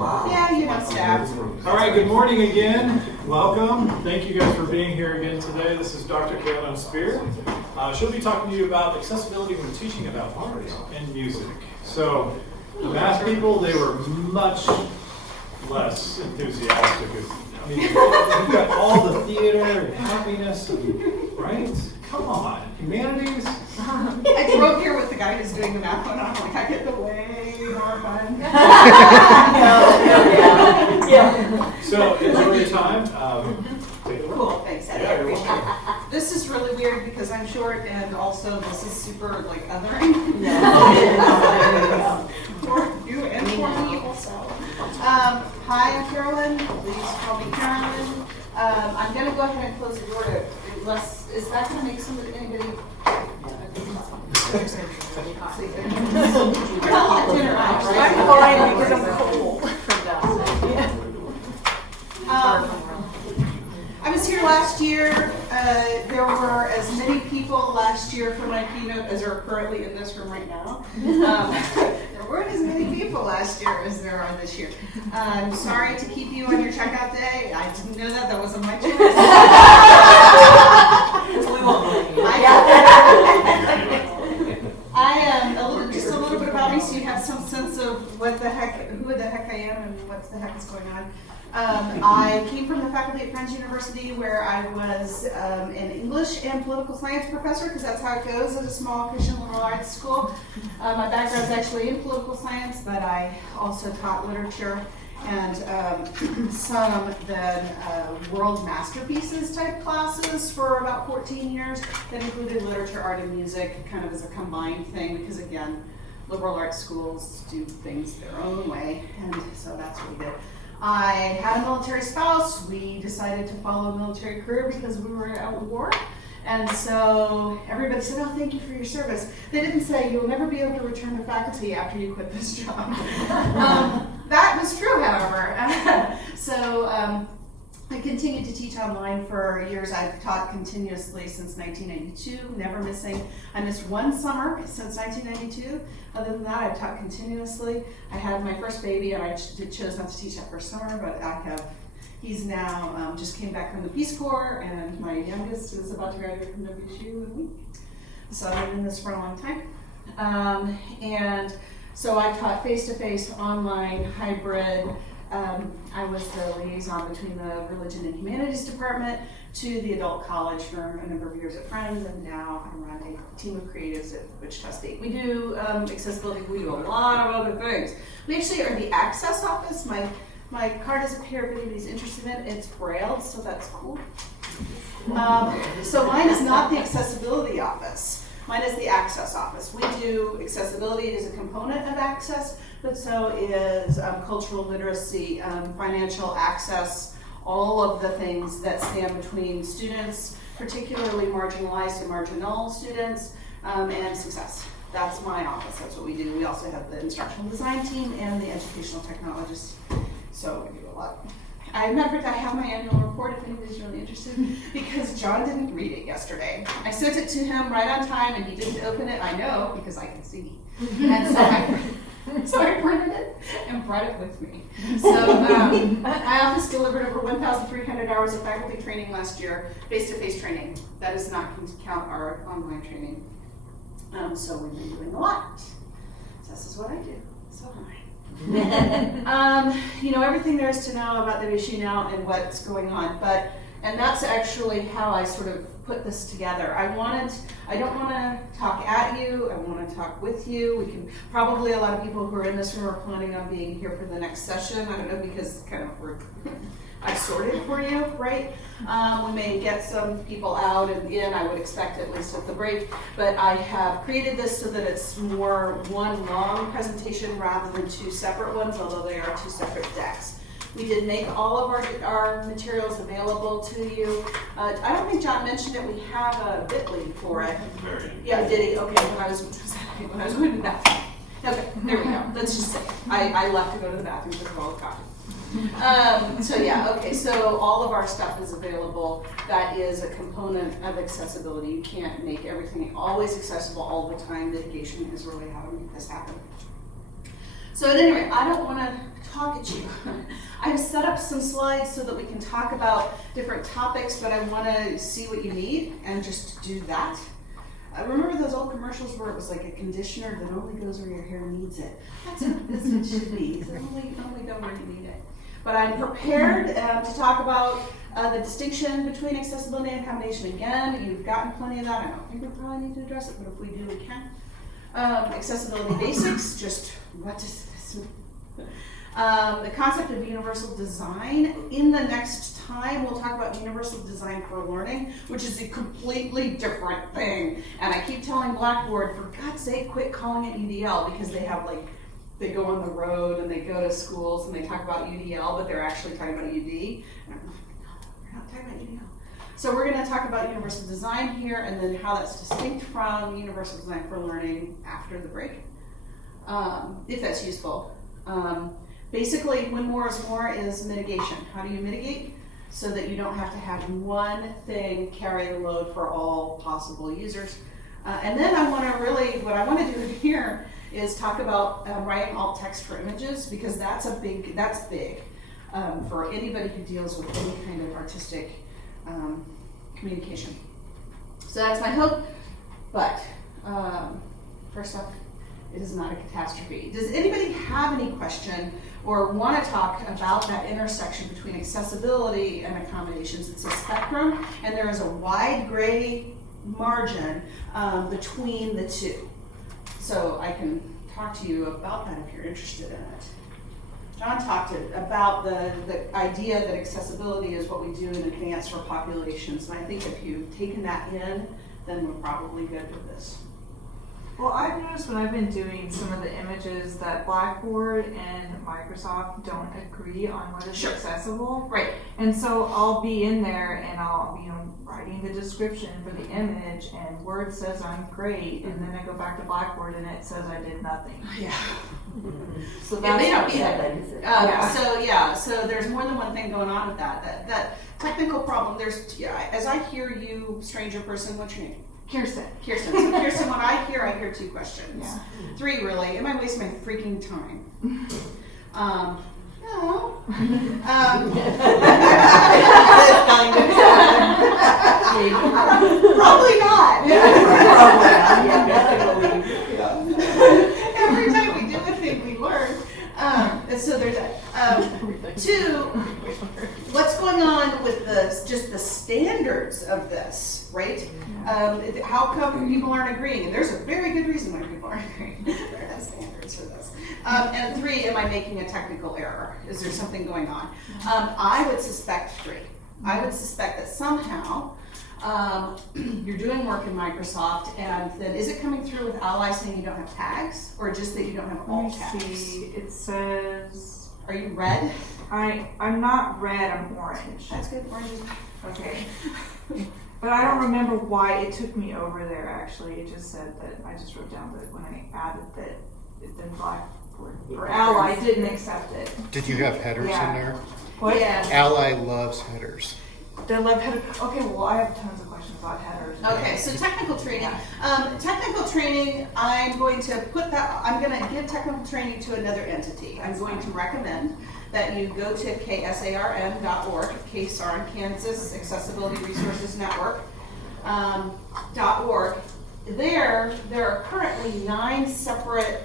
Yeah, you have staff. All right, good morning again. Welcome. Thank you guys for being here again today. This is Dr. Carolyn Speer. She'll be talking to you about accessibility when teaching about art and music. So the math people, they were much less enthusiastic. I mean, you've got all the theater and happiness, right? Come on, humanities. I drove here with the guy who's doing the math one. I'm like, I get the way more fun. Yeah. So enjoy your time. Take it away. Cool, thanks. I Yeah, you're appreciate it. welcome. This is really weird because I'm short, and also this is super like othering. For you and for me also. Hi, I'm Carolyn. Please call me Carolyn. I'm going to go ahead and close the door to, unless, is that going to make anybody? We're not at dinner, right? I'm fine because I'm cold from that. I was here last year. There were as many people last year for my keynote as are currently in this room right now. There weren't as many people last year as there are this year. I'm sorry to keep you on your checkout day. I didn't know that. That wasn't my choice. We won't believe you. Just a little bit about me, so you have some sense of who the heck I am and what the heck is going on. I came from the faculty at Friends University, where I was an English and political science professor, because that's how it goes at a small Christian liberal arts school. My background is actually in political science, but I also taught literature and some then world masterpieces type classes for about 14 years that included literature, art, and music kind of as a combined thing, because again, liberal arts schools do things their own way, and so that's what we did. I had a military spouse. We decided to follow a military career because we were at war. And so everybody said, oh, thank you for your service. They didn't say, you'll never be able to return to faculty after you quit this job. That was true, however. So I continued to teach online for years. I've taught continuously since 1992, never missing. I missed one summer since 1992. Other than that, I've taught continuously. I had my first baby, and I chose not to teach that first summer, but he's now just came back from the Peace Corps, and my youngest is about to graduate from WSU in a week. So I've been in this for a long time. And so I taught face-to-face, online, hybrid. I was the liaison between the Religion and Humanities Department to the adult college for a number of years at Friends, and now I run a team of creatives at Wichita State. We do accessibility, we do a lot of other things. We actually are the Access Office. My card is up here if anybody's interested in it. It's braille, so that's cool. So mine is not the Accessibility Office. Mine is the Access Office. We do accessibility as a component of access, but so is cultural literacy, financial access, all of the things that stand between students, particularly marginalized and marginal students, and success. That's my office. That's what we do. We also have the instructional design team and the educational technologists. So we do a lot. I have my annual report if anybody's really interested, because John didn't read it yesterday. I sent it to him right on time, and he didn't open it. I know, because I can see. And so I printed it and brought it with me. So my office delivered over 1,300 hours of faculty training last year, face-to-face training. That does not count our online training. So we've been doing a lot. So this is what I do. So hi. Everything there is to know about WSU now and what's going on, and that's actually how I sort of put this together. I don't want to talk at you, I want to talk with you. We can probably, a lot of people who are in this room are planning on being here for the next session. I don't know, because kind of I've sorted for you, right? We may get some people out and in, I would expect at least at the break, but I have created this so that it's more one long presentation rather than two separate ones, although they are two separate decks. We did make all of our materials available to you. I don't think John mentioned it. We have a bit.ly for it. Yeah, did he? Okay, when I was going to the bathroom. Okay, there we go. Let's just say I left to go to the bathroom to call a coffee. So all of our stuff is available. That is a component of accessibility. You can't make everything always accessible all the time. Litigation is really how to make this happen. So at any rate, I don't want to talk at you. I've set up some slides so that we can talk about different topics, but I want to see what you need and just do that. Remember those old commercials where it was like a conditioner that only goes where your hair needs it? That's what this should be. So only go where you need it. But I'm prepared to talk about the distinction between accessibility and accommodation. Again, you've gotten plenty of that. I don't think we probably need to address it, but if we do, we can. Accessibility basics, just what does this mean? The concept of universal design. In the next time, we'll talk about universal design for learning, which is a completely different thing. And I keep telling Blackboard, for God's sake, quit calling it UDL, because they have they go on the road and they go to schools and they talk about UDL, but they're actually talking about UD. And I'm like, no, we're not talking about UDL. So we're going to talk about universal design here, and then how that's distinct from universal design for learning after the break, if that's useful. Basically, when more is more is mitigation. How do you mitigate? So that you don't have to have one thing carry the load for all possible users. And then what I want to do here is talk about writing alt text for images, because that's big for anybody who deals with any kind of artistic communication. So that's my hope, but first off, it is not a catastrophe. Does anybody have any question or want to talk about that intersection between accessibility and accommodations? It's a spectrum, and there is a wide gray margin between the two. So I can talk to you about that if you're interested in it. John talked about the idea that accessibility is what we do in advance for populations, and I think if you've taken that in, then we're probably good with this. Well, I've noticed when I've been doing some of the images that Blackboard and Microsoft don't agree on what is accessible. Right. And so I'll be in there and I'll be writing the description for the image, and Word says I'm great, and then I go back to Blackboard and it says I did nothing. Yeah. So It that's may not be how- that. So there's more than one thing going on with that. That technical problem. As I hear you, stranger person, what's your name? Kirsten. So Kirsten, when I hear two questions. Yeah. 3 really. Am I wasting my freaking time? No. Probably not. Every time we do a thing, we learn. So there's that. 2, what's going on with just the standards of this, right? How come people aren't agreeing? And there's a very good reason why people aren't agreeing. There are no standards for this. And 3, am I making a technical error? Is there something going on? I would suspect 3. I would suspect that somehow you're doing work in Microsoft, and then is it coming through with Ally saying you don't have tags, or just that you don't have all tags? Let me see. It says... Are you red? I'm not red, I'm orange. That's good. Orange is Okay. But I don't remember why it took me over there, actually. It just said that, I just wrote down that when I added that, then Blackboard or Ally didn't accept it. Did you have headers in there? What? Yeah. Ally loves headers. They love headers. Okay, well, I have tons of questions about headers. Okay, so technical training. Technical training, I'm going to give technical training to another entity. I'm going to recommend that you go to ksarn.org, KSARN, Kansas Accessibility Resources Network, .org. There are currently 9 separate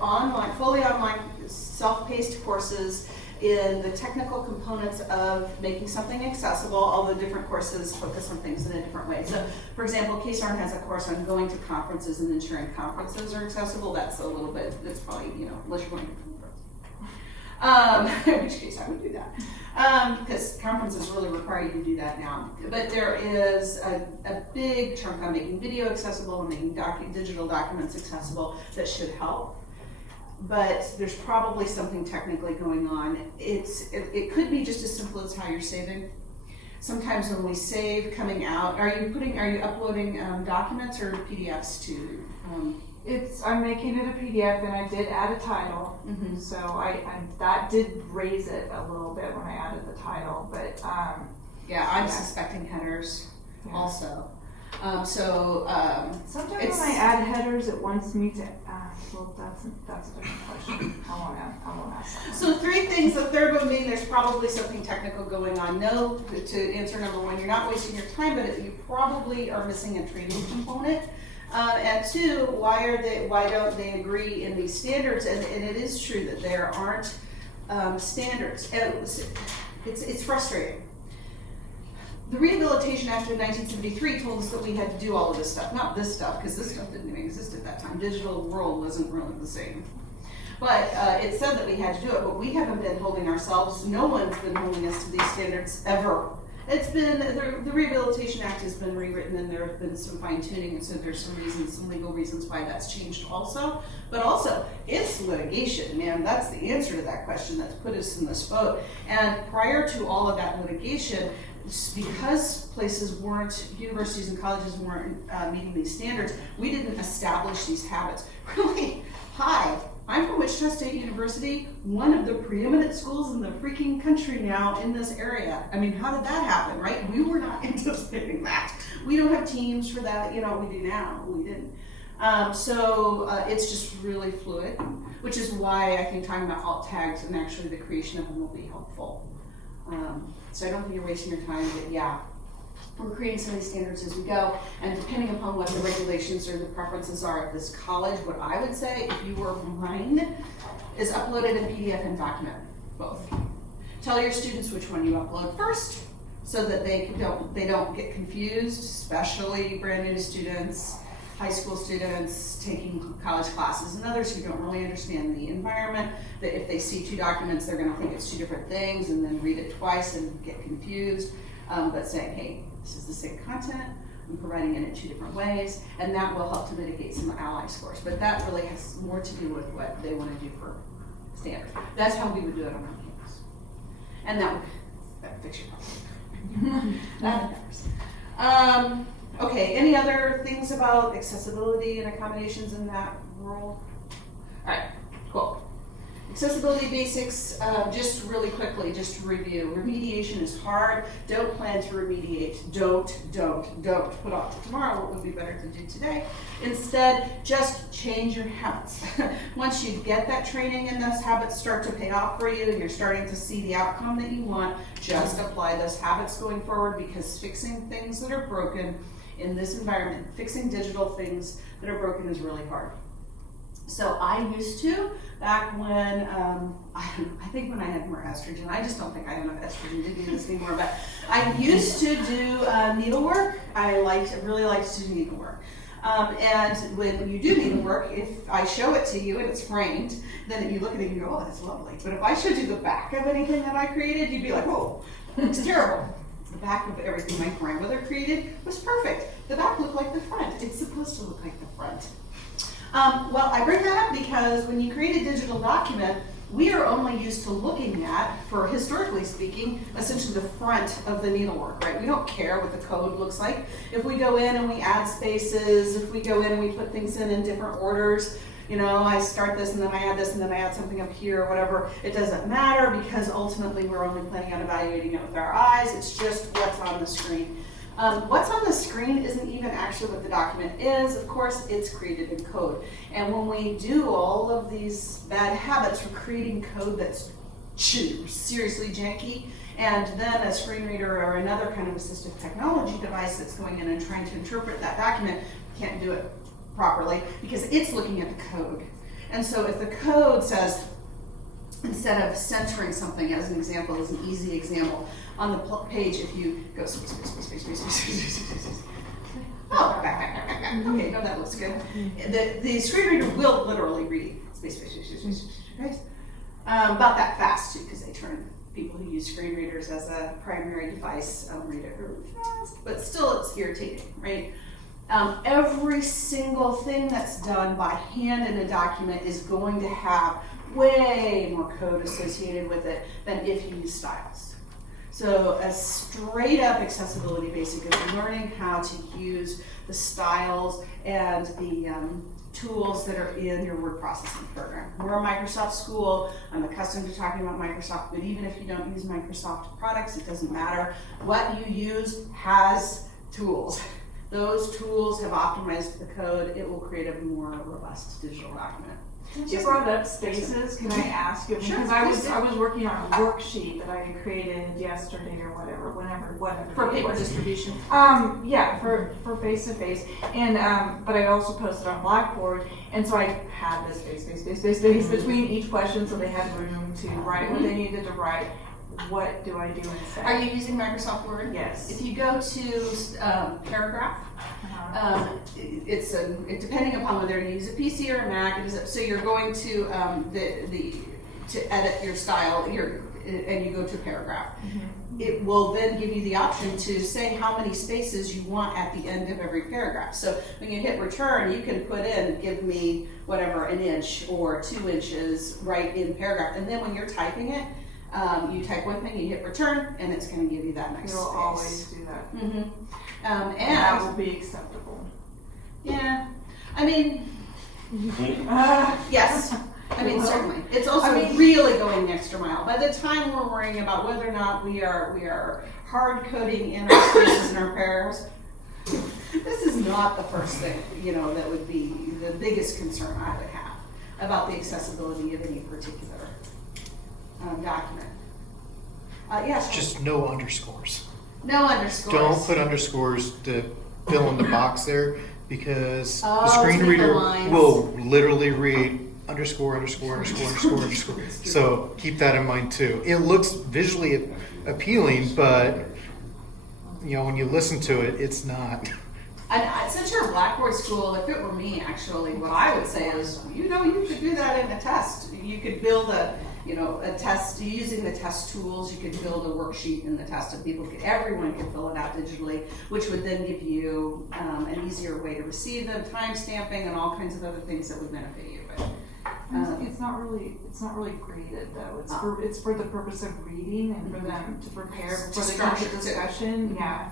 fully online, self-paced courses in the technical components of making something accessible. All the different courses focus on things in a different way. So, for example, KSARN has a course on going to conferences and ensuring conferences are accessible. That's a little bit, that's probably, unless you're going to a conference. In which case I would do that. Because conferences really require you to do that now. But there is a big chunk on making video accessible and making digital documents accessible that should help. But there's probably something technically going on. It could be just as simple as how you're saving. Sometimes when we save coming out, are you uploading documents or PDFs to? I'm making it a PDF, and I did add a title. Mm-hmm. So that did raise it a little bit when I added the title, but I'm suspecting headers also. Sometimes It's- when I add headers, it wants me to, well, that's a different question. I won't ask that one. So 3 things, the third one being there's probably something technical going on. No, to answer number 1, you're not wasting your time, but you probably are missing a training component. And 2, why don't they agree in these standards? And it is true that there aren't standards. And it's frustrating. The Rehabilitation Act of 1973 told us that we had to do all of this stuff. Not this stuff, because this stuff didn't even exist at that time. Digital world wasn't really the same. But it said that we had to do it, but we haven't been holding ourselves, no one's been holding us to these standards ever. It's been, the Rehabilitation Act has been rewritten and there have been some fine tuning, and so there's some reasons, some legal reasons why that's changed also. But also, it's litigation, man, that's the answer to that question that's put us in this boat. And prior to all of that litigation, because universities and colleges weren't meeting these standards, we didn't establish these habits. Really, hi, I'm from Wichita State University, one of the preeminent schools in the freaking country now in this area. I mean, how did that happen, right? We were not anticipating that. We don't have teams for that, we do now, we didn't. It's just really fluid, which is why I think talking about alt tags and actually the creation of them will be helpful. So I don't think you're wasting your time, but yeah, we're creating some of these standards as we go, and depending upon what the regulations or the preferences are at this college, what I would say, if you were mine, is upload it in PDF and document both. Tell your students which one you upload first, so that they don't get confused, especially brand new students, high school students taking college classes, and others who don't really understand the environment, that if they see 2 documents, they're gonna think it's 2 different things and then read it twice and get confused. But saying, hey, this is the same content, I'm providing it in 2 different ways, and that will help to mitigate some ally scores. But that really has more to do with what they wanna do for standards. That's how we would do it on our campus. And that would fix your problem. That matters. Okay, any other things about accessibility and accommodations in that world? All right, cool. Accessibility basics, just really quickly, just to review. Remediation is hard. Don't plan to remediate. Don't put off to tomorrow what would be better to do today. Instead, just change your habits. Once you get that training and those habits start to pay off for you and you're starting to see the outcome that you want, just apply those habits going forward, because fixing things that are broken in this environment, fixing digital things that are broken is really hard. So I used to, back when, I think when I had more estrogen, I just don't think I have enough estrogen to do this anymore, but I used to do needlework. I really liked to do needlework. And when you do needlework, if I show it to you and it's framed, then you look at it and you go, oh, that's lovely. But if I showed you the back of anything that I created, you'd be like, oh, it's terrible. The back of everything my grandmother created was perfect. The back looked like the front. It's supposed to look like the front. Well, I bring that up because when you create a digital document, we are only used to looking at, for historically speaking, essentially the front of the needlework, right? We don't care what the code looks like. If we go in and we add spaces, if we go in and we put things in different orders, I start this and then I add this and then I add something up here or whatever, it doesn't matter, because ultimately we're only planning on evaluating it with our eyes. It's just what's on the screen. What's on the screen isn't even actually what the document is. Of course, it's created in code. And when we do all of these bad habits, we're creating code that's seriously janky. And then a screen reader or another kind of assistive technology device that's going in and trying to interpret that document can't do it properly because it's looking at the code. And so if the code says, instead of centering something as an example, as an easy example, on the page, if you go space, oh, back. Okay, no, that looks good. The screen reader will literally read space, about that fast too, because they turn people who use screen readers as a primary device read it really fast, but still it's irritating, right? Every single thing that's done by hand in a document is going to have way more code associated with it than if you use styles. So a straight up accessibility basic is learning how to use the styles and the tools that are in your word processing program. We're a Microsoft school. I'm accustomed to talking about Microsoft, but even if you don't use Microsoft products, it doesn't matter. What you use has tools. those tools have optimized the code, it will create a more robust digital document. Since you brought up spaces, can I ask you? Sure, Because please do. I was working on a worksheet that I had created yesterday or whatever. For day it paper was. distribution. Yeah, for face to face, and but I also posted on Blackboard, and so I had this space between each question, so they had room to write what they needed to write. What do I do instead? Are you using Microsoft Word? Yes. If you go to paragraph, it's depending upon whether you use a PC or a Mac. So you're going to to edit your style, and you go to paragraph. It will then give you the option to say how many spaces you want at the end of every paragraph. So when you hit return, you can put in, give me whatever, an inch or 2 inches right in paragraph. And then when you're typing it, you type one thing, you hit return, and it's going to give you that next It'll space. always do that. And that will be acceptable. yeah, I mean, yes. I mean, certainly. It's also really going the extra mile. By the time we're worrying about whether or not we are hard coding in our spaces and our paragraphs, this is not the first thing, that would be the biggest concern I would have about the accessibility of any particular document. Yes. Just no underscores. No underscores. Don't put underscores to fill in the box there, because the Oh, screen to make the reader lines. will literally read underscore. So keep that in mind too. It looks visually appealing, but when you listen to it, it's not. And since you're a Blackboard school, if it were me, actually, what I would say is, you could do that in a test. You could build a test using the test tools. You could build a worksheet in the test, and everyone could fill it out digitally, which would then give you an easier way to receive them, time stamping, and all kinds of other things that would benefit you. But It's not really graded though. It's for the purpose of reading and for them to prepare before they come to discussion. Yeah.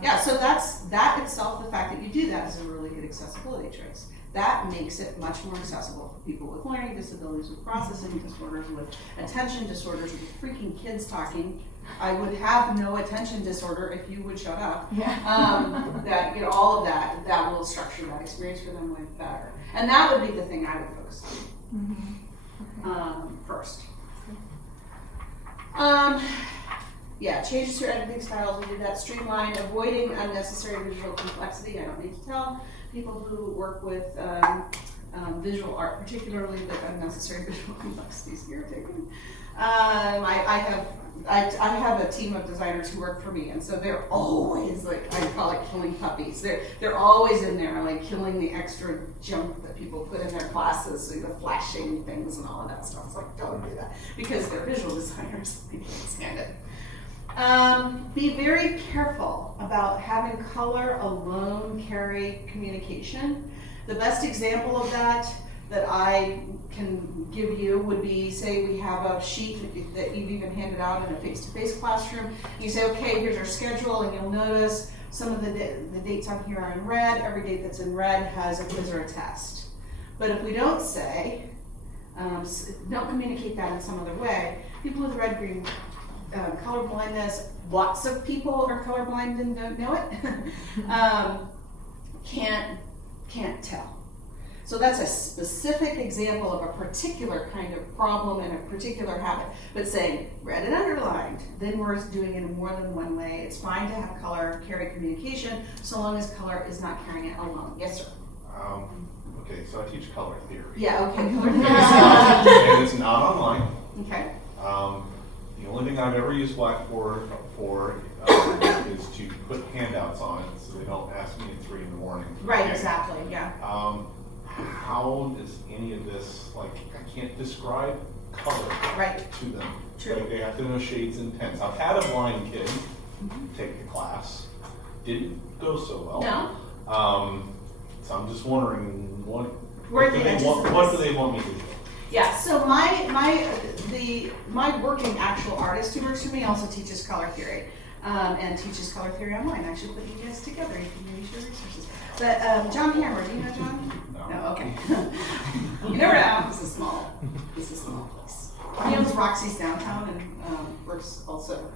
Yeah, so that itself, the fact that you do that is a really good accessibility choice. That makes it much more accessible for people with learning disabilities, with processing disorders, with attention disorders, with freaking kids talking. I would have no attention disorder if you would shut up. Yeah. All of that will structure that experience for them way better. And that would be the thing I would focus on first. Changes to your editing styles, we do that. Streamline, avoiding unnecessary visual complexity. I don't need to tell people who work with visual art, particularly that unnecessary visual complexity is irritating. I have a team of designers who work for me, and so they're always I call it killing puppies. They're always in there killing the extra junk that people put in their classes, so the flashing things and all of that stuff. It's don't do that, because they're visual designers. They can't stand it. Be very careful about having color alone carry communication. The best example of that I can give you would be, say we have a sheet that you've even handed out in a face-to-face classroom. You say, okay, here's our schedule, and you'll notice some of the dates on here are in red. Every date that's in red has a quiz or a test. But if we don't say, don't communicate that in some other way, people with red-green color blindness, lots of people are colorblind and don't know it, can't tell. So that's a specific example of a particular kind of problem and a particular habit. But saying red and underlined, then we're doing it in more than one way. It's fine to have color carry communication, so long as color is not carrying it alone. Yes, sir. Okay, so I teach color theory. Yeah, okay, color And it's not online. Okay. The only thing I've ever used Blackboard for is to put handouts on it, so they don't ask me at 3 in the morning. Right, exactly, yeah. How does any of this, I can't describe color to them. True. They have to know shades and tints. I've had a blind kid take the class. Didn't go so well. No. So I'm just wondering, what do they want me to do? Yeah, so my working actual artist who works for me also teaches color theory, and teaches color theory online. I should put you guys together. You can use your resources. But John Hammer, do you know John? No, okay. You never know. This is small place. He owns Roxy's downtown and works also,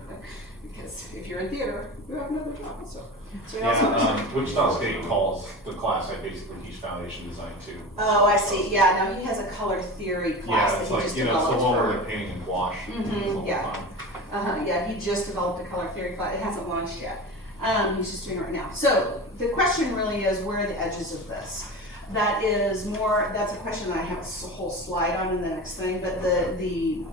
because if you're in theater, you have another job, so. So he also works Yeah, Wichita State calls the class I basically teach foundation design too. Oh, I see, yeah, now he has a color theory class Yeah, that it's he like, just you know, it's the developed one where for. they're painting in gouache. Mhm, the whole yeah. time. Yeah, he just developed a color theory class, it hasn't launched yet. He's just doing it right now. So the question really is, where are the edges of this? That is more, that's a question that I have a whole slide on in the next thing, but the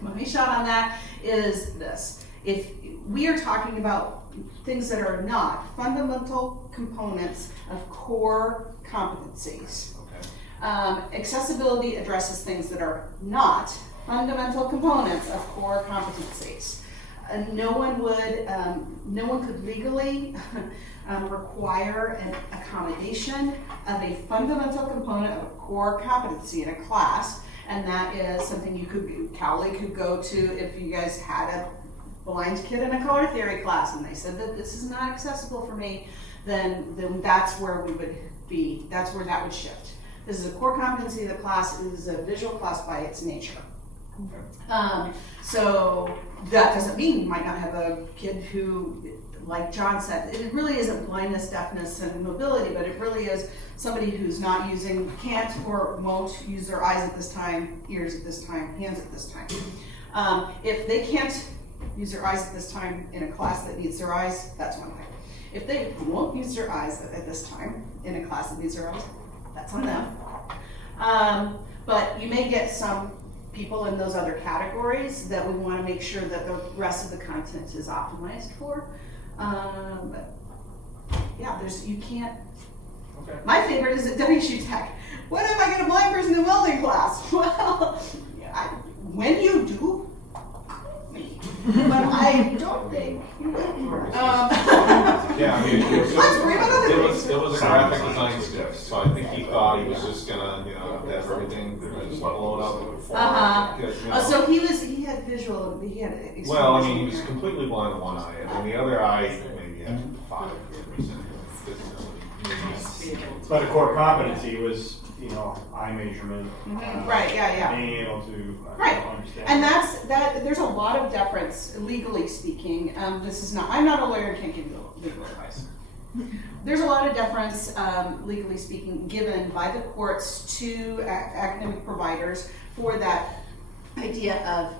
money shot on that is this. If we are talking about things that are not fundamental components of core competencies, accessibility addresses things that are not fundamental components of core competencies. No one could legally require an accommodation of a fundamental component of a core competency in a class, and that is something Cowley could go to if you guys had a blind kid in a color theory class and they said that this is not accessible for me, then that's where we would be, that's where that would shift. This is a core competency of the class, it is a visual class by its nature. So that doesn't mean you might not have a kid who, like John said, it really isn't blindness, deafness, and mobility, but it really is somebody who's not using, can't or won't use their eyes at this time, ears at this time, hands at this time. If they can't use their eyes at this time in a class that needs their eyes, that's one thing. If they won't use their eyes at this time in a class that needs their eyes, that's on them. But you may get some people in those other categories that we want to make sure that the rest of the content is optimized for. But yeah, you can't. Okay. My favorite is at WSU Tech. When am I going to blind person in welding class? Well, when you do, but I don't think you will. Yeah, I mean, Let's bring another it was a graphic design stick, so I think he thought he was just gonna, have everything, just blow it up. So he had visual, he had experience. Well, I mean, he was completely blind in one eye, and then the other eye maybe had 5% disability. But a core competency was, eye measurement. Right, yeah. Being able to Right. understand. And there's a lot of deference, legally speaking. I'm not a lawyer, can't give you legal advice. There's a lot of deference, legally speaking, given by the courts to academic providers for that idea of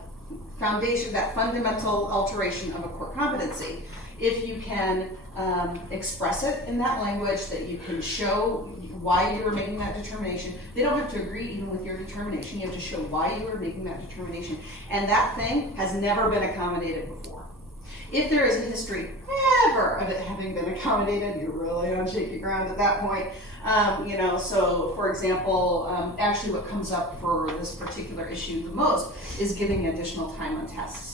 foundation, that fundamental alteration of a core competency. If you can express it in that language, that you can show why you were making that determination. They don't have to agree even with your determination. You have to show why you were making that determination. And that thing has never been accommodated before. If there is a history ever of it having been accommodated, you're really on shaky ground at that point. So for example, actually what comes up for this particular issue the most is giving additional time on tests.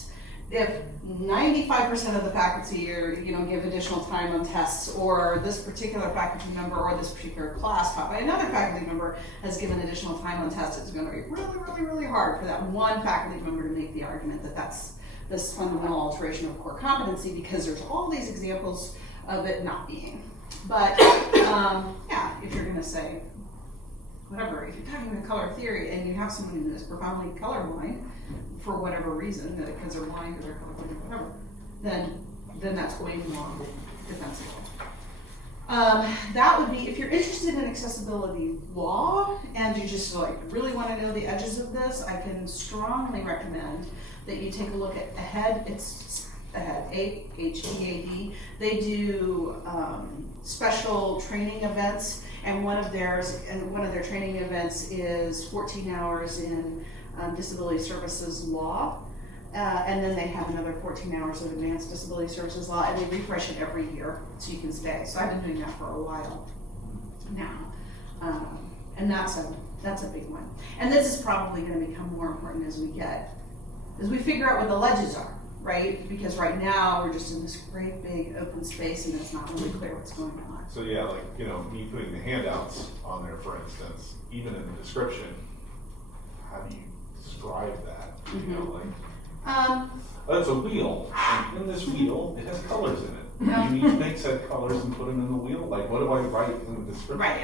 If 95% of the faculty give additional time on tests, or this particular faculty member or this particular class taught by another faculty member has given additional time on tests, it's going to be really, really, really hard for that one faculty member to make the argument that that's this fundamental alteration of core competency, because there's all these examples of it not being. But if you're going to say, whatever, if you're talking about color theory and you have someone who is profoundly colorblind for whatever reason, because they're blind or they're colorblind or whatever, then that's way more defensible. That would be, if you're interested in accessibility law and you just really want to know the edges of this, I can strongly recommend that you take a look at AHEAD. It's AHEAD, AHEAD. They do special training events, and one of their training events is 14 hours in disability services law. And then they have another 14 hours of advanced disability services law, and they refresh it every year so you can stay. So I've been doing that for a while now. And that's a big one. And this is probably going to become more important as we figure out what the ledges are, right? Because right now we're just in this great big open space and it's not really clear what's going on. So yeah, me putting the handouts on there, for instance, even in the description, how do you describe that? That's a wheel, and in this wheel, it has colors in it. Yeah. You need to take said colors and put them in the wheel. What do I write in the description? Right,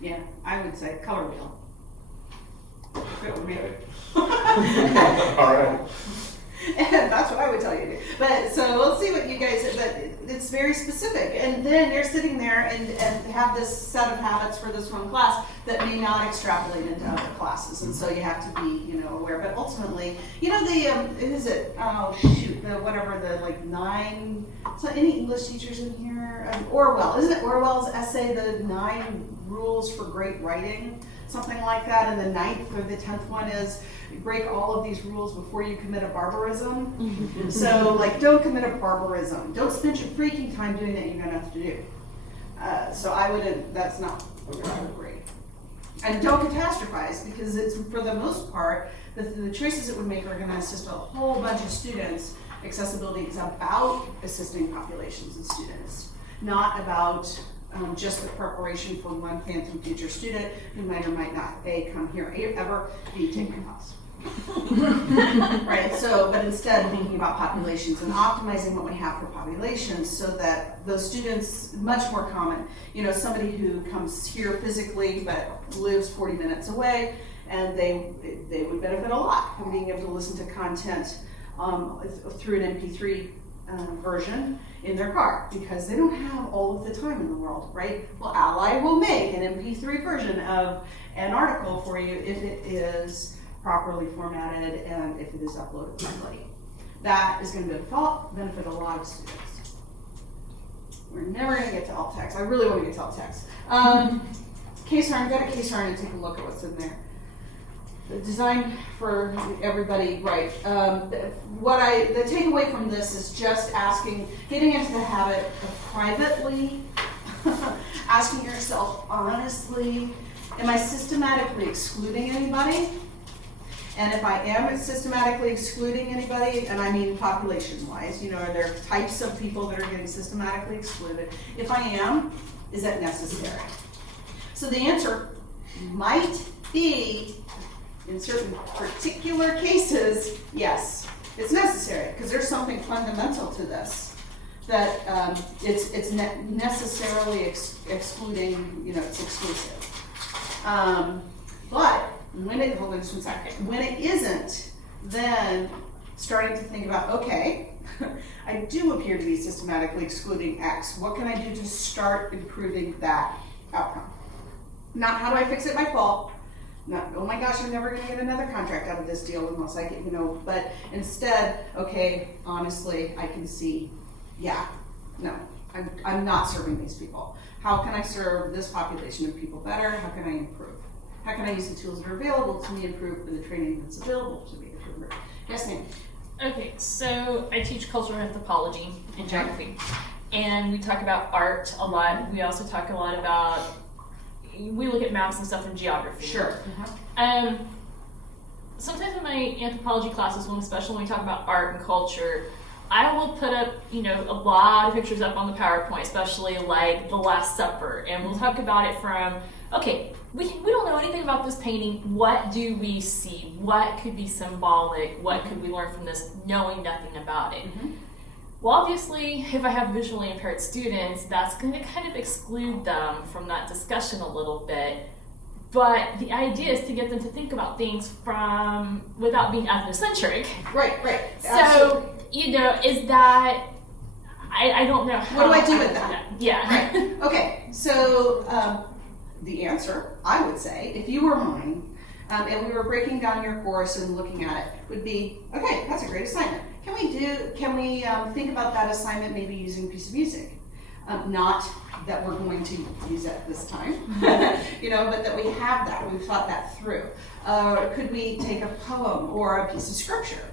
yeah, I would say color wheel. fit with me. Okay. All right. And that's what I would tell you to do. But so we'll see what you guys, but it's very specific. And then you're sitting there and have this set of habits for this one class that may not extrapolate into other classes. And so you have to be, aware. But ultimately, so any English teachers in here? Orwell, isn't it Orwell's essay, The 9 Rules for Great Writing? Something like that. And the 9th or the 10th one is break all of these rules before you commit a barbarism. So, don't commit a barbarism. Don't spend your freaking time doing that you're going to have to do. So that's not what I would agree. And don't catastrophize, because it's, for the most part, the choices it would make are going to assist a whole bunch of students. Accessibility is about assisting populations and students, not about just the preparation for one phantom future student who might or might not come here ever, B, take my class. Right, but instead thinking about populations and optimizing what we have for populations so that those students, much more common, somebody who comes here physically but lives 40 minutes away, and they would benefit a lot from being able to listen to content through an MP3 version in their car, because they don't have all of the time in the world, right? Well, Ally will make an MP3 version of an article for you if it is properly formatted and if it is uploaded correctly. That is going to benefit a lot of students. We're never going to get to alt text. I really want to get to alt text. KSARN, go to KSARN and take a look at what's in there. The design for everybody, right. The takeaway from this is just getting into the habit of privately asking yourself honestly, am I systematically excluding anybody? And if I am systematically excluding anybody, and I mean population-wise, are there types of people that are getting systematically excluded? If I am, is that necessary? So the answer might be, in certain particular cases, yes, it's necessary, because there's something fundamental to this, that it's necessarily excluding, it's exclusive. But when it isn't, then starting to think about, okay, I do appear to be systematically excluding X. What can I do to start improving that outcome? Not how do I fix it by fault? Not, oh my gosh, I'm never going to get another contract out of this deal unless I get, but instead, okay, honestly, I can see, yeah, no, I'm not serving these people. How can I serve this population of people better? How can I improve? How can I use the tools that are available to me, improve the training that's available to me? Yes, ma'am. Okay, so I teach cultural anthropology and geography, and we talk about art a lot. We also talk a lot about, we look at maps and stuff in geography. Sure. Sometimes in my anthropology classes, especially when we talk about art and culture, I will put up, a lot of pictures up on the PowerPoint, especially like The Last Supper, and we'll talk about it from, okay, we don't know anything about this painting. What do we see? What could be symbolic? What could we learn from this, knowing nothing about it? Well, obviously, if I have visually impaired students, that's going to kind of exclude them from that discussion a little bit. But the idea is to get them to think about things without being ethnocentric. Right. So, is that, I don't know how. What do I do with that? Yeah. Right. Okay, so the answer, I would say, if you were mine, and we were breaking down your course and looking at it, would be, okay, that's a great assignment. Can we think about that assignment maybe using a piece of music? Not that we're going to use it this time, but that we have that, we've thought that through. Could we take a poem or a piece of scripture?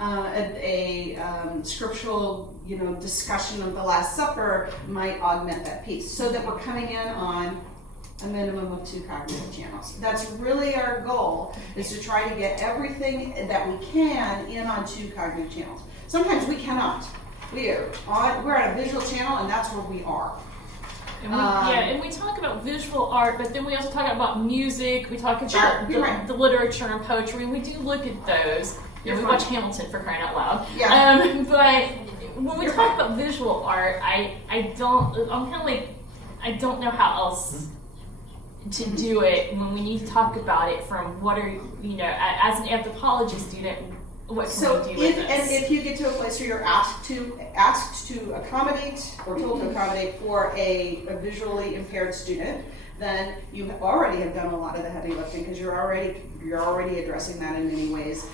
A scriptural, discussion of the Last Supper might augment that piece, so that we're coming in on a minimum of 2 cognitive channels. That's really our goal, is to try to get everything that we can in on 2 cognitive channels. Sometimes we cannot. We're on a visual channel, and that's where we are. And we talk about visual art, but then we also talk about music. We talk about the literature and poetry, and we do look at those. We watch Hamilton, for crying out loud. Yeah. But when we talk about visual art, I don't know how else. to do it when we need to talk about it from what are, as an anthropology student, what can So we do with if, this? and if you get to a place where you're asked to accommodate or told to accommodate for a visually impaired student, then you already have done a lot of the heavy lifting because you're already addressing that in many ways.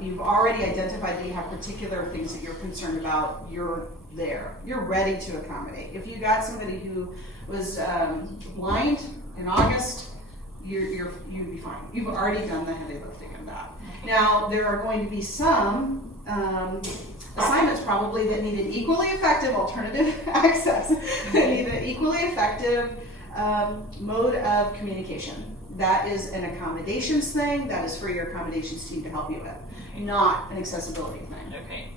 You've already identified that you have particular things that you're concerned about. You're there. You're ready to accommodate. If you got somebody who was blind in August, you'd be fine. You've already done the heavy lifting of that. Now, there are going to be some assignments probably that need an equally effective alternative access. They need an equally effective mode of communication. That is an accommodations thing. That is for your accommodations team to help you with, not an accessibility thing. Okay.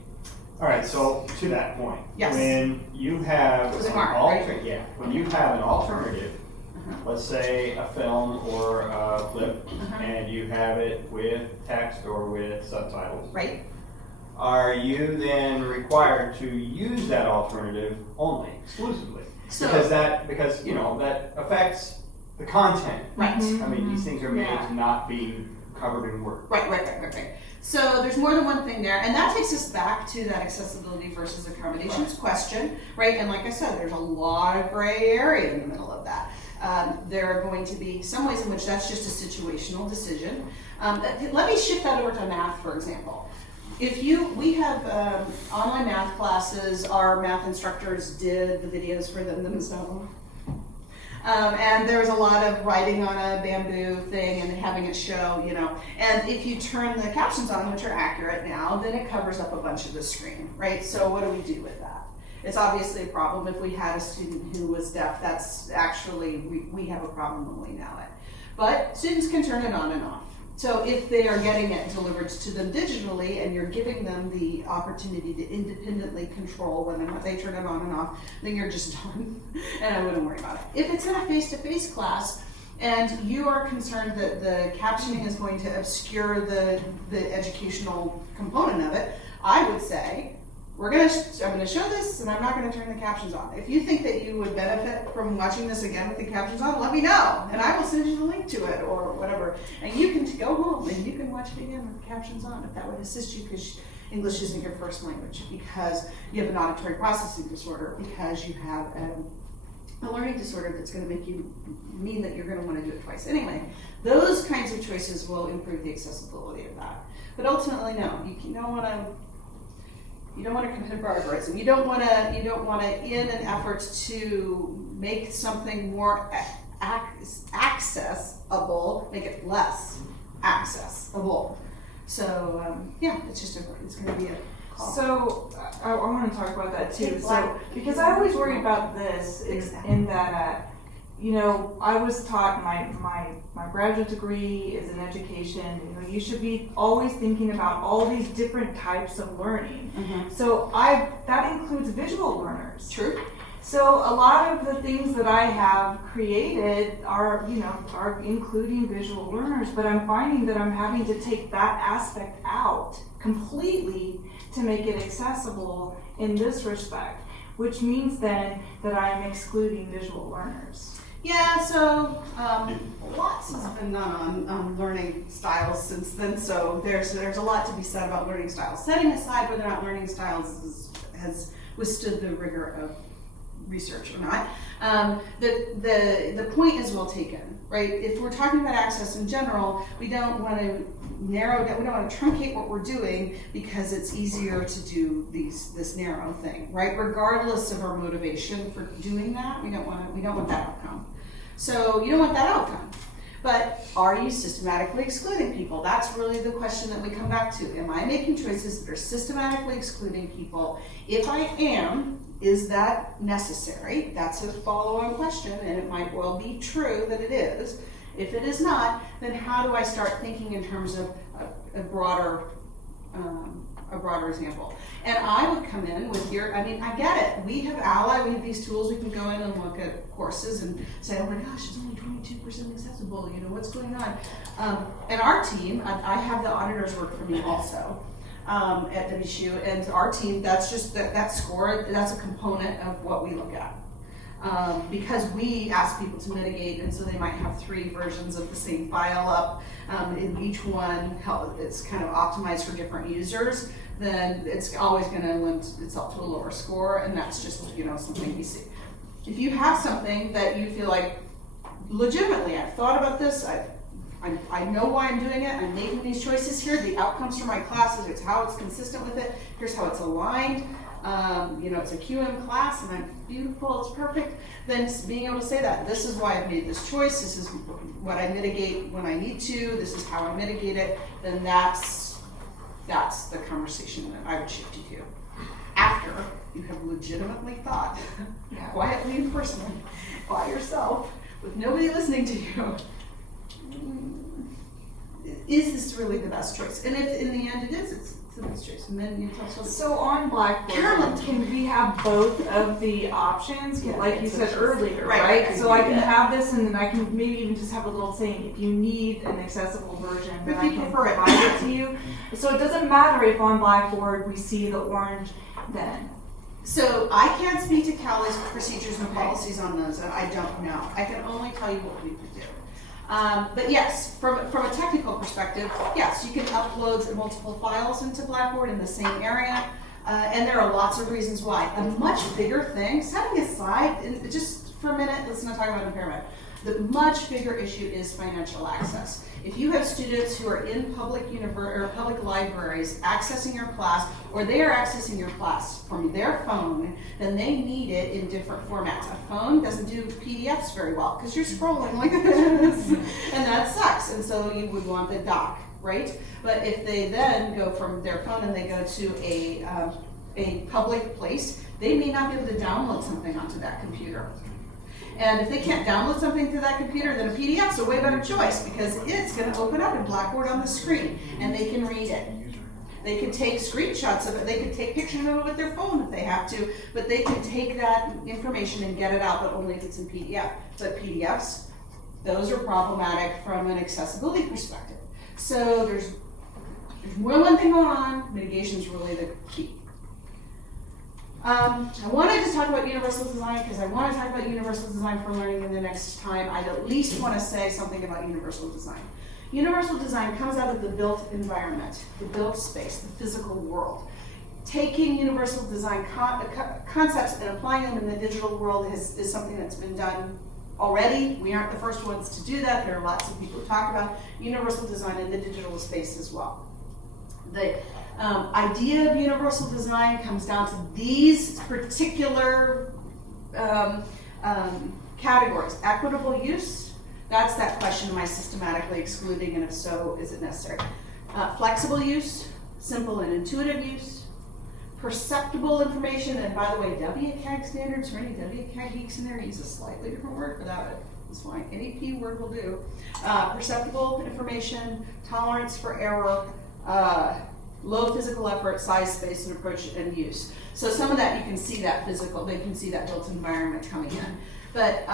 All right, so to that point, Yes. when you have Was it an Mark, right? when you have an alternative, Uh-huh. let's say a film or a clip, Uh-huh. and you have it with text or with subtitles, Right? are you then required to use that alternative only, exclusively? So- because that affects the content. Right. I mean, these things are made Yeah. to not be covered in words. Right. So there's more than one thing there, and that takes us back to that accessibility versus accommodations question, right? And like I said, there's a lot of gray area in the middle of that. There are going to be some ways in which that's just a situational decision. Let me shift that over to math, for example. We have online math classes, our math instructors did the videos for them themselves. And there was a lot of writing on a bamboo thing and having it show, and if you turn the captions on, which are accurate now, then it covers up a bunch of the screen, right? So what do we do with that? It's obviously a problem. If we had a student who was deaf, that's actually, we have a problem when we know it. But students can turn it on and off. So if they are getting it delivered to them digitally and you're giving them the opportunity to independently control whether or not they turn it on and off, then you're just done, and I wouldn't worry about it. If it's in a face-to-face class and you are concerned that the captioning is going to obscure the educational component of it, I would say, I'm going to show this and I'm not going to turn the captions on. If you think that you would benefit from watching this again with the captions on, let me know and I will send you the link to it or whatever. And you can go home and you can watch it again with the captions on if that would assist you because English isn't your first language, because you have an auditory processing disorder, because you have a learning disorder that's going to make you mean that you're going to want to do it twice anyway. Those kinds of choices will improve the accessibility of that. But ultimately, no, you don't want to commit barbarism. You don't want to, in an effort to make something more accessible, make it less accessible. So it's going to be a call. So I want to talk about that too. So because I always worry about this in that I was taught my graduate degree is in education. You should be always thinking about all these different types of learning. Mm-hmm. So that includes visual learners. True. So a lot of the things that I have created are including visual learners, but I'm finding that I'm having to take that aspect out completely to make it accessible in this respect, which means then that I'm excluding visual learners. Yeah, so lots has been done on learning styles since then, so there's a lot to be said about learning styles. Setting aside whether or not learning styles has withstood the rigor of research or not, the point is well taken, right? If we're talking about access in general, we don't want to narrow down, we don't want to truncate what we're doing because it's easier to do this narrow thing, right? Regardless of our motivation for doing that, we don't want that outcome. So you don't want that outcome. But are you systematically excluding people? That's really the question that we come back to. Am I making choices that are systematically excluding people? If I am, is that necessary? That's a follow-on question, and it might well be true that it is. If it is not, then how do I start thinking in terms of a broader example? And I would come in with I get it. We have Ally, we have these tools, we can go in and look at courses and say, oh my gosh, it's only 22% accessible, what's going on? And our team, I have the auditors work for me also at WSU, and our team, that's just that score, that's a component of what we look at. because we ask people to mitigate, and so they might have 3 versions of the same file up, and each one it's kind of optimized for different users, then it's always going to limit itself to a lower score, and that's just something we see. If you have something that you feel like legitimately, I've thought about this, I know why I'm doing it, I'm making these choices here, the outcomes for my classes, it's how it's consistent with it, here's how it's aligned, it's a QM class and I'm beautiful, it's perfect, then being able to say that, this is why I've made this choice, this is what I mitigate when I need to, this is how I mitigate it, then that's the conversation that I would shift you to. After you have legitimately thought, quietly and personally, by yourself, with nobody listening to you, is this really the best choice? And if in the end it is, it's the best choice. And then you tell someone. So on Blackboard, Carolyn, can we have both of the options, Yeah, like you said earlier, right? Right. So I can have this, and then I can maybe even just have a little saying, if you need an accessible version, then If I you can prefer it. provide it to you. So it doesn't matter if on Blackboard we see the orange then. So I can't speak to Cowley's procedures and policies on those, and I don't know. I can only tell you what we would do. But yes, from a technical perspective, yes, you can upload multiple files into Blackboard in the same area, and there are lots of reasons why. A much bigger thing, setting aside, and just for a minute, let's not talk about impairment. The much bigger issue is financial access. If you have students who are in public libraries accessing your class, or they are accessing your class from their phone, then they need it in different formats. A phone doesn't do PDFs very well because you're scrolling like this, and that sucks. And so you would want the doc, right? But if they then go from their phone and they go to a public place, they may not be able to download something onto that computer. And if they can't download something to that computer, then a PDF's a way better choice because it's going to open up in Blackboard on the screen and they can read it. They can take screenshots of it, they can take pictures of it with their phone if they have to, but they can take that information and get it out, but only if it's in PDF. But PDFs, those are problematic from an accessibility perspective. So there's more than one thing going on, mitigation is really the key. I wanted to talk about universal design because I want to talk about universal design for learning in the next time. I'd at least want to say something about universal design. Universal design comes out of the built environment, the built space, the physical world. Taking universal design concepts and applying them in the digital world is something that's been done already. We aren't the first ones to do that. There are lots of people who talk about universal design in the digital space as well. The idea of universal design comes down to these particular categories. Equitable use, that's that question, am I systematically excluding, and if so, is it necessary? Flexible use, simple and intuitive use, perceptible information, and by the way, WCAG standards, for any WCAG geeks in there, use a slightly different word for that. It's fine, any P word will do. Perceptible information, tolerance for error, low physical effort, size, space, and approach and use. So some of that you can see that physical, they can see that built environment coming in. But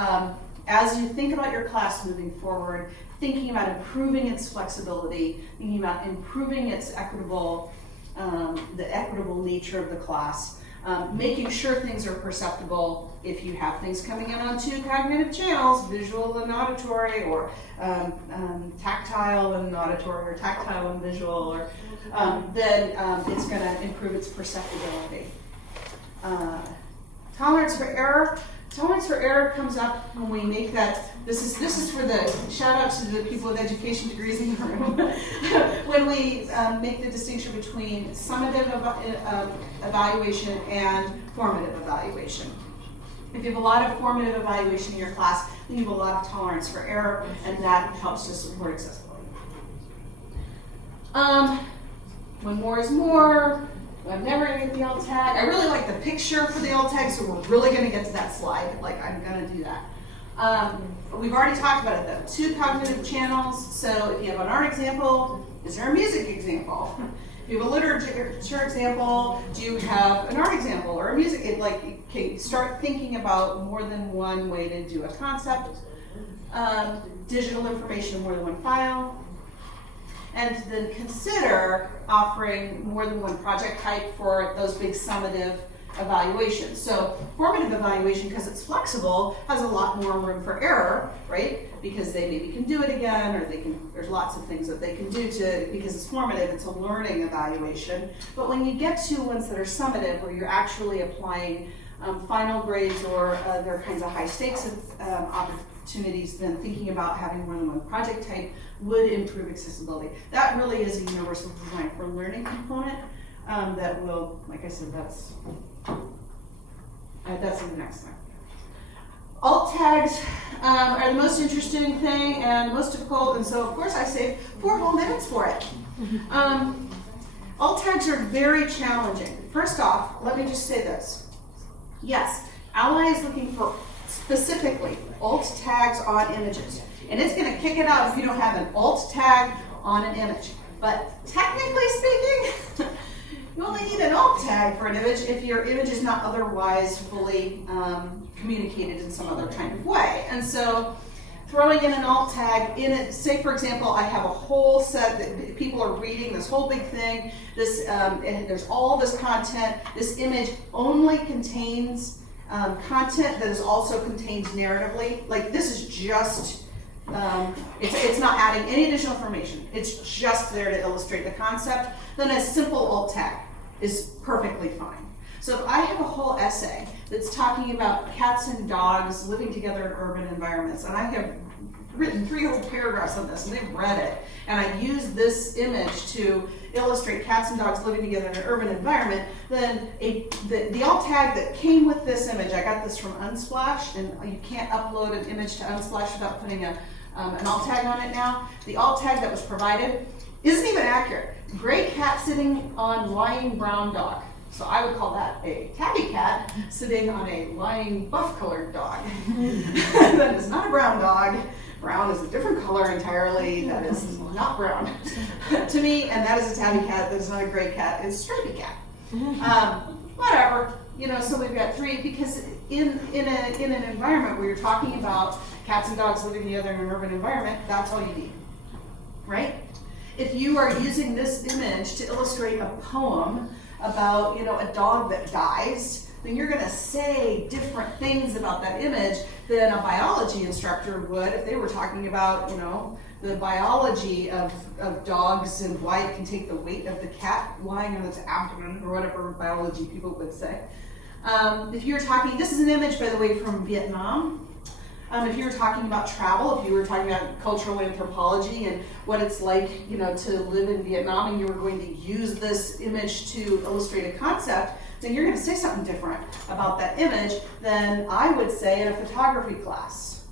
as you think about your class moving forward, thinking about improving its flexibility, thinking about improving its equitable, the equitable nature of the class, making sure things are perceptible if you have things coming in on 2 cognitive channels, visual and auditory, or tactile and auditory, or tactile and visual, or then it's going to improve its perceptibility. Tolerance for error. Tolerance for error comes up when we make that, this is for the shout out to the people with education degrees in the room, when we make the distinction between summative evaluation and formative evaluation. If you have a lot of formative evaluation in your class, then you have a lot of tolerance for error, and that helps to support accessibility. When more is more, I'm never going to get the alt tag. I really like the picture for the alt tag, so we're really going to get to that slide. Like, I'm going to do that. We've already talked about it though. 2 cognitive channels. So if you have an art example, is there a music example? If you have a literature example, do you have an art example or a music? Okay, start thinking about more than one way to do a concept. Digital information, more than one file. And then consider offering more than one project type for those big summative evaluation. So formative evaluation, because it's flexible, has a lot more room for error, right? Because they maybe can do it again, or there's lots of things that they can do because it's formative, it's a learning evaluation. But when you get to ones that are summative, where you're actually applying final grades or other kinds of high stakes opportunities, then thinking about having more than one project type would improve accessibility. That really is a universal design for learning component that will, like I said, that's in the next slide. Alt tags are the most interesting thing and most difficult, and so of course I saved 4 whole minutes for it. Alt tags are very challenging. First off, let me just say this. Yes, Ally is looking for specifically alt tags on images, and it's going to kick it out if you don't have an alt tag on an image. But technically speaking, you only need an alt tag for an image if your image is not otherwise fully communicated in some other kind of way. And so throwing in an alt tag in it, say for example, I have a whole set that people are reading, this whole big thing, and there's all this content, this image only contains content that is also contained narratively. Like this is just, it's not adding any additional information. It's just there to illustrate the concept. Then a simple alt tag is perfectly fine. So if I have a whole essay that's talking about cats and dogs living together in urban environments, and I have written 3 whole paragraphs on this, and they've read it, and I use this image to illustrate cats and dogs living together in an urban environment, then the alt tag that came with this image, I got this from Unsplash, and you can't upload an image to Unsplash without putting an alt tag on it now. The alt tag that was provided isn't even accurate. Gray cat sitting on lying brown dog. So I would call that a tabby cat sitting on a lying buff-colored dog. That is not a brown dog. Brown is a different color entirely. That is not brown to me, and that is a tabby cat. That is not a gray cat. It's a stripy cat. Whatever. So we've got 3 because in an environment where you're talking about cats and dogs living together in an urban environment, that's all you need, right? If you are using this image to illustrate a poem about, a dog that dies, then you're going to say different things about that image than a biology instructor would if they were talking about, the biology of dogs and why it can take the weight of the cat lying on its abdomen, or whatever biology people would say. If you're talking, this is an image, by the way, from Vietnam. If you were talking about travel, if you were talking about cultural anthropology and what it's like, to live in Vietnam, and you were going to use this image to illustrate a concept, then you're going to say something different about that image than I would say in a photography class.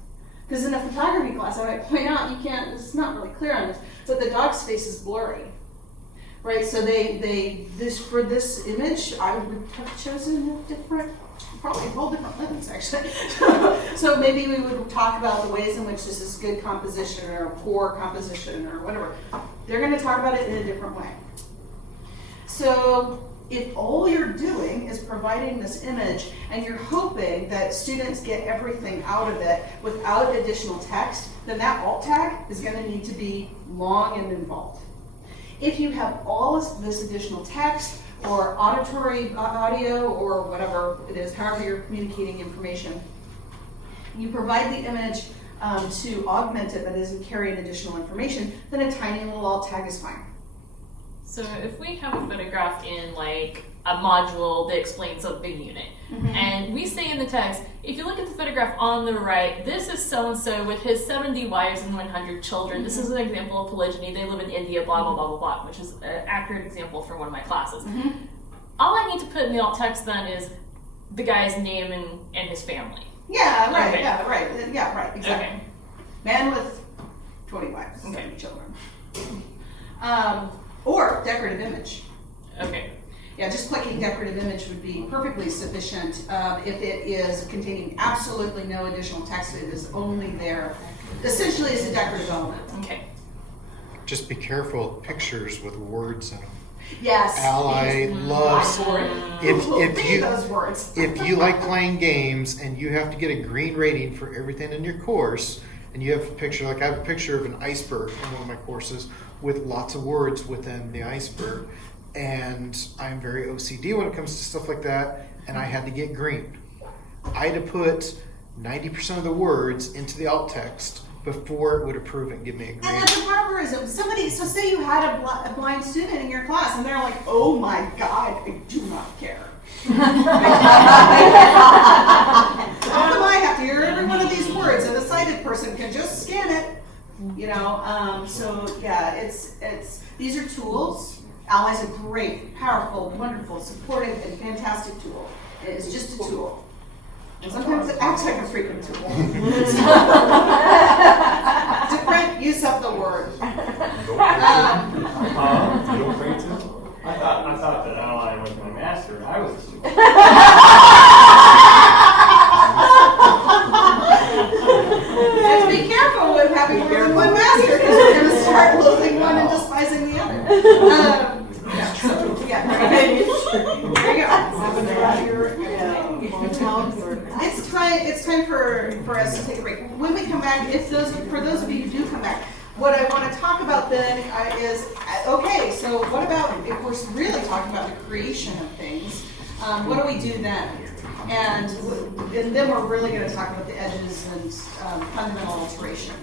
Because in a photography class, I might point out, it's not really clear on this, but the dog's face is blurry. Right, so for this image, I would have chosen probably a whole different lens, actually. So maybe we would talk about the ways in which this is good composition or poor composition or whatever. They're going to talk about it in a different way. So if all you're doing is providing this image and you're hoping that students get everything out of it without additional text, then that alt tag is going to need to be long and involved. If you have all of this additional text or auditory audio or whatever it is, however you're communicating information, you provide the image to augment it, but doesn't carry an additional information, then a tiny little alt tag is fine. So if we have a photograph in like a module that explains a big unit, and we say in the text, if you look at the photograph on the right, this is so-and-so with his 70 wives and 100 children. This is an example of polygyny. They live in India, blah, blah, blah, blah, blah, which is an accurate example from one of my classes. All I need to put in the alt text then is the guy's name and his family. Yeah, right, Okay. yeah, right, exactly. Okay. Man with 20 wives, Okay. 70 children. Or decorative image. Okay. Yeah, just clicking decorative image would be perfectly sufficient if it is containing absolutely no additional text. It is only there, essentially, as a decorative element. Okay. Just be careful of pictures with words in them. Yes. Ally loves those words. if you like playing games and you have to get a green rating for everything in your course, and you have a picture, like I have a picture of an iceberg in one of my courses with lots of words within the iceberg, and I'm very OCD when it comes to stuff like that, and I had to get green. I had to put 90% of the words into the alt text before it would approve it and give me a green. And that's a barbarism. So say you had a blind student in your class, and they're like, "Oh my God, I do not care." How come I have to hear every one of these words, and a sighted person can just scan it? You know. So yeah, it's these are tools. Ally's a great, powerful, wonderful, supportive, and fantastic tool. It is just a tool. And sometimes it acts like a freaking tool. Different use of the word. I thought that Ally was my master and I was the student. Let's be careful with having more than one master, because we're going to start loathing one and despising the other. Yeah, so, yeah. There you go. It's time for us to take a break. When we come back, for those of you who do come back, what I want to talk about then is, okay, so what about if we're really talking about the creation of things, what do we do then? And then we're really going to talk about the edges and fundamental alteration.